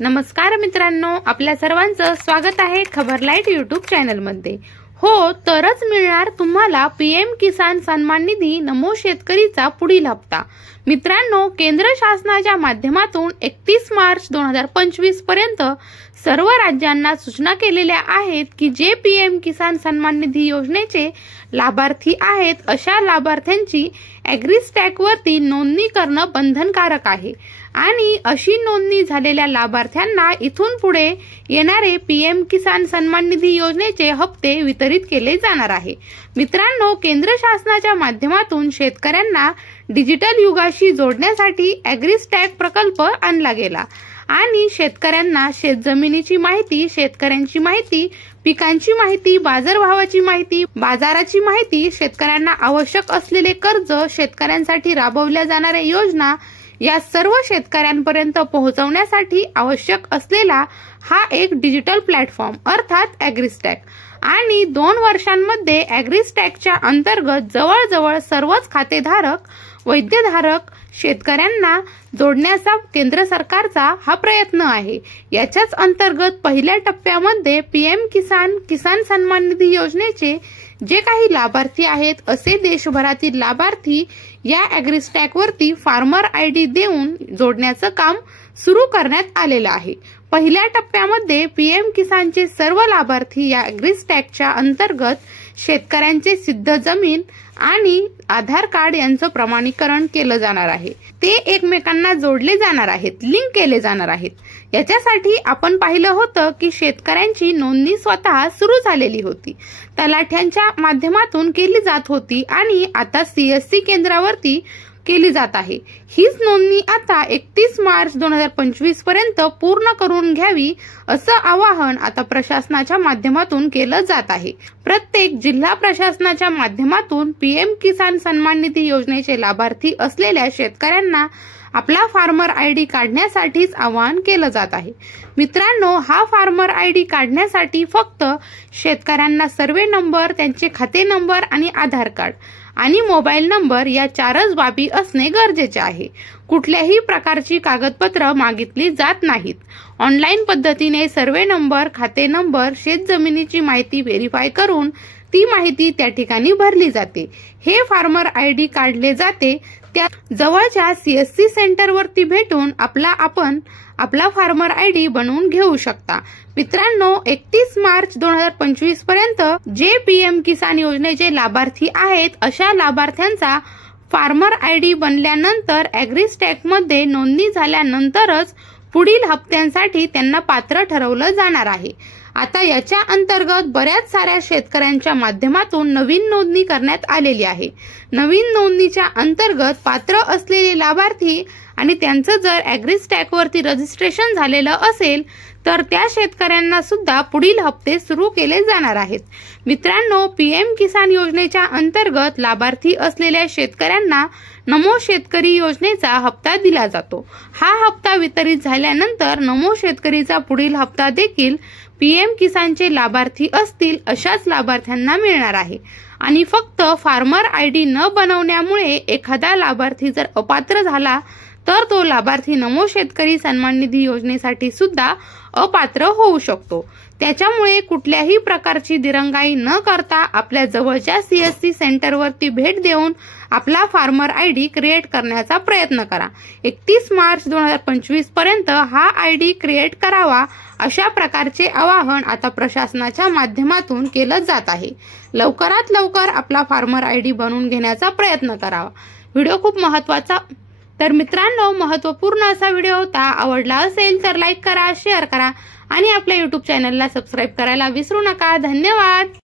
नमस्कार मित्रांनो, आपल्या सर्वांचं स्वागत आहे खबर लाईट यूट्यूब चॅनल मध्ये। हो, तरच मिळणार तुम्हाला पीएम किसान सन्मान निधी नमो शेतकरीचा पुढील हप्ता। मित्रांनो, केंद्र शासनाच्या माध्यमातून 31 मार्च 2025 पर्यंत सर्व राज्यांना सूचना केलेल्या आहेत की जे पीएम किसान सन्मान निधी योजनेचे लाभार्थी आहेत अशा लाभार्थ्यांची ॲग्रीस्टॅक वरती नोंदणी करणं बंधनकारक आहे आणि अशी नोंदणी झालेल्या लाभार्थ्यांना इथून पुढे येणारे पीएम किसान सन्मान निधी योजनेचे हप्ते वितरित केले जाणार आहे। मित्रांनो, केंद्र शासनाच्या माध्यमातून शेतकऱ्यांना डिजिटल युगाशी जोडण्यासाठी ॲग्रीस्टॅक प्रकल्प आणला गेला आणि शेतकऱ्यांना शेतजमिनीची माहिती, शेतकऱ्यांची माहिती, पिकांची माहिती, बाजारभावाची माहिती, बाजाराची माहिती, शेतकऱ्यांना आवश्यक असलेले कर्ज, शेतकऱ्यांसाठी राबवल्या जाणाऱ्या योजना या सर्व शेतकऱ्यांपर्यंत पोहोचवण्यासाठी आवश्यक असलेला हा एक डिजिटल प्लॅटफॉर्म अर्थात ॲग्रीस्टॅक आणि 2 वर्षांमध्ये ॲग्रीस्टॅकच्या अंतर्गत जवळजवळ सर्वच खातेधारक, वैधधारक शेतकऱ्यांना जोडण्याचा केंद्र सरकारचा हा प्रयत्न आहे। याच्याच अंतर्गत पहिल्या टप्प्यामध्ये पीएम किसान सन्मान निधी योजनेचे जे काही लाभार्थी आहेत असे देशभरातील लाभार्थी या ॲग्रीस्टॅक वरती फार्मर आयडी देऊन जोडण्याचं काम सुरू करण्यात आलेलं आहे। पहिल्या टप्प्यामध्ये पीएम किसानचे सर्व लाभार्थी या ॲग्रीस्टॅकच्या अंतर्गत शेतकऱ्यांचे सिद्ध जमीन आणि आधार कार्ड यांचं प्रमाणीकरण केलं जाणार आहे। ते एकमेकांना जोडले जाणार आहेत, लिंक केले जाणार आहेत। याच्यासाठी आपण पाहिलं होतं की शेतकऱ्यांची नोंदणी स्वतः सुरू झालेली होती, तलाठ्यांच्या माध्यमातून केली जात होती आणि आता सीएससी केंद्रावरती केली जात आहे। हीच नोंदणी आता 31 मार्च 2025 पर्यंत पूर्ण करून घ्यावी असं आवाहन आता प्रशासनाच्या माध्यमातून केलं जात आहे। प्रत्येक जिल्हा प्रशासनाच्या माध्यमातून पीएम किसान सन्मान निधी योजनेचे लाभार्थी असलेल्या शेतकऱ्यांना आपला फार्मर आयडी काढण्यासाठीच आवाहन केलं जात आहे। मित्रांनो, हा फार्मर आयडी काढण्यासाठी फक्त शेतकऱ्यांना सर्वे नंबर, त्यांचे खाते नंबर आणि आधार कार्ड आणि मोबाईल नंबर या 4च बाबी असणे गरजेचे आहे। कुठल्याही प्रकारची कागदपत्र मागितली जात नाहीत। ऑनलाईन पद्धतीने सर्वे नंबर, खाते नंबर, शेतजमिनीची माहिती व्हेरीफाय करून ती माहिती त्या ठिकाणी भरली जाते। हे फार्मर आयडी काढले जाते त्या जवळच्या सीएससी सेंटरवरती भेटून आपला फार्मर आयडी बनवून घेऊ शकता। मित्रांनो, 31 मार्च 2025 पर्यंत जे पीएम किसान योजनेचे लाभार्थी आहेत अशा लाभार्थ्यांचा फार्मर आयडी बनल्यानंतर ॲग्रीस्टॅक मध्ये नोंदणी झाल्यानंतरच पुढील हप्त्यांसाठी त्यांना पात्र ठरवलं जाणार आहे। आता याच्या अंतर्गत बऱ्याच साऱ्या शेतकऱ्यांच्या माध्यमातून नवीन नोंदणी करण्यात आलेली आहे। नवीन नोंदणीच्या अंतर्गत पात्र असलेले लाभार्थी आणि त्यांचं जर ॲग्रीस्टॅक वरती रजिस्ट्रेशन झालेलं असेल तर त्या शेतकऱ्यांना सुद्धा पुढील हप्ते सुरू केले जाणार आहेत। मित्रांनो, पीएम किसान योजनेच्या अंतर्गत लाभार्थी असलेल्या शेतकऱ्यांना नमो शेतकरी योजनेचा हप्ता दिला जातो। हा हप्ता वितरित झाल्यानंतर नमो शेतकरीचा पुढील हप्ता देखील पीएम किसानचे लाभार्थी असतील अशाच लाभार्थ्यांना मिळणार आहे आणि फक्त फार्मर आयडी न बनवण्यामुळे एखादा लाभार्थी जर अपात्र झाला तर तो लाभार्थी नमो शेतकरी सन्मान निधी योजनेसाठी सुद्धा अपात्र होऊ शकतो। त्याच्यामुळे कुठल्याही प्रकारची दिरंगाई न करता आपल्या जवळच्या सीएससी सेंटरवरती भेट देऊन आपला फार्मर आयडी क्रिएट करण्याचा प्रयत्न करा। 31 मार्च 2025 पर्यंत हा आयडी क्रिएट करावा अशा प्रकारचे आवाहन आता प्रशासनाच्या माध्यमातून केलं जात आहे। लवकरात लवकर आपला फार्मर आयडी बनवून घेण्याचा प्रयत्न करावा। व्हिडिओ खूप महत्त्वाचा तर मित्रांनो, महत्त्वपूर्ण असा व्हिडिओ होता। आवडला असेल तर लाईक करा, शेअर करा आणि आपल्या यूट्यूब चॅनलला सबस्क्राईब करायला विसरू नका। धन्यवाद।